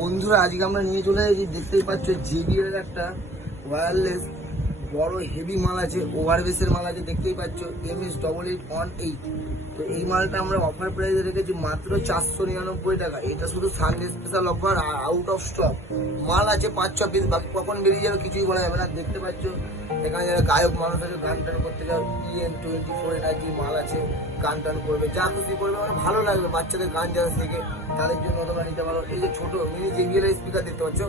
বন্ধুরা আজকে আমরা নিয়ে চলে এসেছি, দেখতেই পাচ্ছ JBL এর একটা ওয়্যারলেস বড় হেভি মাল আছে, ওভারবেসের মাল আছে, দেখতেই পাচ্ছ MS8818। তো এই মালটা আমরা অফার প্রাইসে রেখেছি মাত্র 499 টাকা। এটা শুধু Sunday special offer, out of stock মাল আছে 5-6 পিস, বাকি কখন বেরিয়ে যাবে কিছুই বলা যাবে না। দেখতে পাচ্ছ এখানে যারা গায়ক মানুষ আছে গান টান করতে যাও, EM24 এনার্জি মাল আছে, গান টান করবে, যা খুশি করবে, মানে ভালো লাগবে। বাচ্চাদের গান যারা শেখে তাদের জন্য তোমরা নিতে পারো। এই যে ছোট মিনি JBL এর স্পিকার দেখতে পাচ্ছ,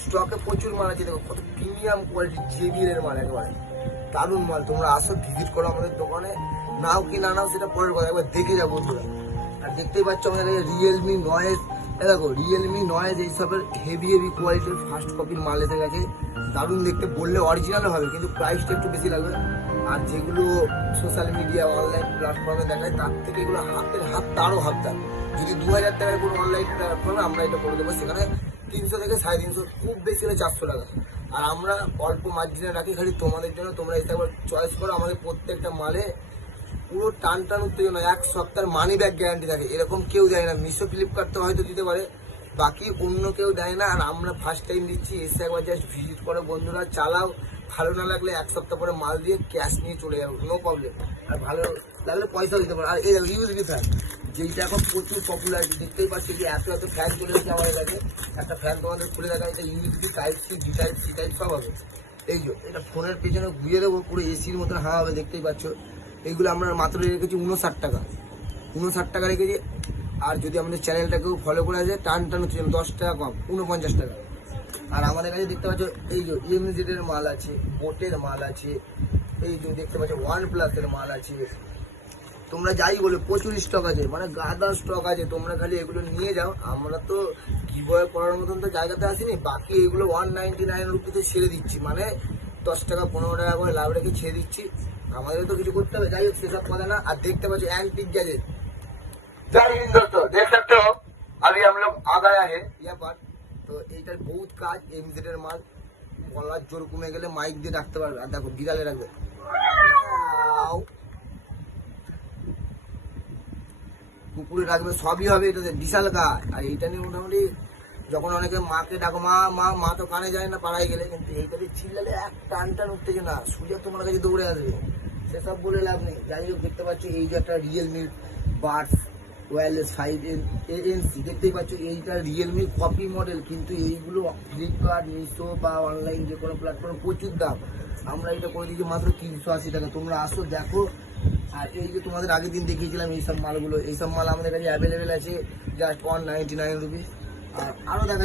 স্টকে প্রচুর মাল আছে। দেখো কত প্রিমিয়াম কোয়ালিটি JBL এর মাল, একেবারে দারুণ মাল। তোমরা আসো, ভিজিট করো আমাদের দোকানে, নাও কি না নাও সেটা পরের কথা, একবার দেখে যাবো বন্ধুরা। আর দেখতেই পাচ্ছ আমাদের কাছে রিয়েলমি নয়েজ, দেখো রিয়েলমি নয়েজ এইসবের হেভি কোয়ালিটির ফার্স্ট কপির মাল এসে গেছে। দারুণ দেখতে, বললে অরিজিনালও হবে, কিন্তু প্রাইসটা একটু বেশি লাগবে। আর যেগুলো সোশ্যাল মিডিয়া অনলাইন প্ল্যাটফর্মে দেখায় তার থেকে এগুলো হাতের হাত তারও হাত দাম। যদি 2000 টাকার কোনো অনলাইন প্ল্যাটফর্মে আমরা এটা করে দেবো, সেখানে 300 থেকে 350, খুব বেশি হলে 400 টাকা। আর আমরা অল্প মার্জিনে রাখি খালি তোমাদের জন্য। তোমরা এসে একবার চয়েস করো, আমাদের প্রত্যেকটা মালে পুরো টান টান উত্তেজনা, 1 সপ্তাহের মানি ব্যাক গ্যারান্টি থাকে। এরকম কেউ দেয় না, মিশো ফ্লিপকার্ট তো হয়তো দিতে পারে, বাকি অন্য কেউ দেয় না। আর আমরা ফার্স্ট টাইম দিচ্ছি, এসে একবার জাস্ট ভিজিট করো বন্ধুরা, চালাও, ভালো না লাগলে 1 সপ্তাহ পরে মাল দিয়ে ক্যাশ নিয়ে চলে যাবো, নো প্রবলেম। আর ভালো লাগলে পয়সাও দিতে পারো। আর এই ইউএসবি ফ্যান, যেইটা এখন প্রচুর পপুলারিটি, দেখতেই পাচ্ছি যে এত ফ্যান চলে এসেছে আমাদের কাছে। একটা ফ্যান তোমাদের খুলে দেখা, এটা USB type C, B type, C type সব হবে। এই যে এটা ফোনের পেছনে ঘুরিয়ে দেবো, পুরো এসির মতন হাওয়া হবে, দেখতেই পাচ্ছ। এইগুলো আমরা মাত্র রেখেছি 59 টাকা, 59 টাকা রেখেছি। আর যদি আমাদের চ্যানেলটাকেও ফলো করে আছে, টান টান হচ্ছে 10 টাকা কম, 49 টাকা। আর আমাদের কাছে দেখতে পাচ্ছ এই যে EMZ এর মাল আছে, বোটের মাল আছে, এই যে দেখতে পাচ্ছ OnePlus এর মাল আছে। তোমরা যাই বলে প্রচুর স্টক আছে, মানে গাদা স্টক আছে। তোমরা খালি এগুলো নিয়ে যাও। আমরা তো গিভঅ্যাওয়ে করার মতন তো জায়গাতে আসিনি। বাকি এগুলো 199 রুপিতে ছেড়ে দিচ্ছি, মানে 10 টাকা 15 টাকা করে লাভ রেখে ছেড়ে দিচ্ছি। আমাদের তো কিছু করতে হবে, যাই হোক সেসব কথা না। আর দেখতে পাচ্ছি एंटीक गैजेट, जय हिंद दोस्तों, देख सकते हो अभी हम लोग आ गया है यहाँ पर। তো এইটার বহুত কাজ, MZ এর মাল, গলার জোর কমে গেলে মাইক দিয়ে ডাকতে পারবে। আর দেখো বিড়ালে রাখবে, কুকুরে রাখবে, সবই হবে, এটাতে বিশাল কাজ। আর এইটা নিয়ে মোটামুটি যখন অনেকে মাকে ডাকো, মা মা মা তো কানে যায় না পাড়ায় গেলে, কিন্তু এইটাতে চিল্লালে এক টান টান উঠতেছে না, সুযোগ তোমার কাছে দৌড়ে আসবে। সেসব বলে লাভ নেই। যাই হোক দেখতে পাচ্ছ এই যে একটা রিয়েলমি বাডস ওয়্যারলেস 5ANC, দেখতেই পাচ্ছ এইটা রিয়েলমির কপি মডেল, কিন্তু এইগুলো ফ্লিপকার্ট, মিশো বা অনলাইন যে কোনো প্ল্যাটফর্মে প্রচুর দাম। আমরা এটা করে দিয়েছি মাত্র 380 টাকা। তোমরা আসো দেখো। আর এই যে তোমাদের আগের দিন দেখিয়েছিলাম এইসব মালগুলো, এইসব মাল আমাদের কাছে অ্যাভেলেবেল আছে জাস্ট 199 রুপিস। আর আরও দেখা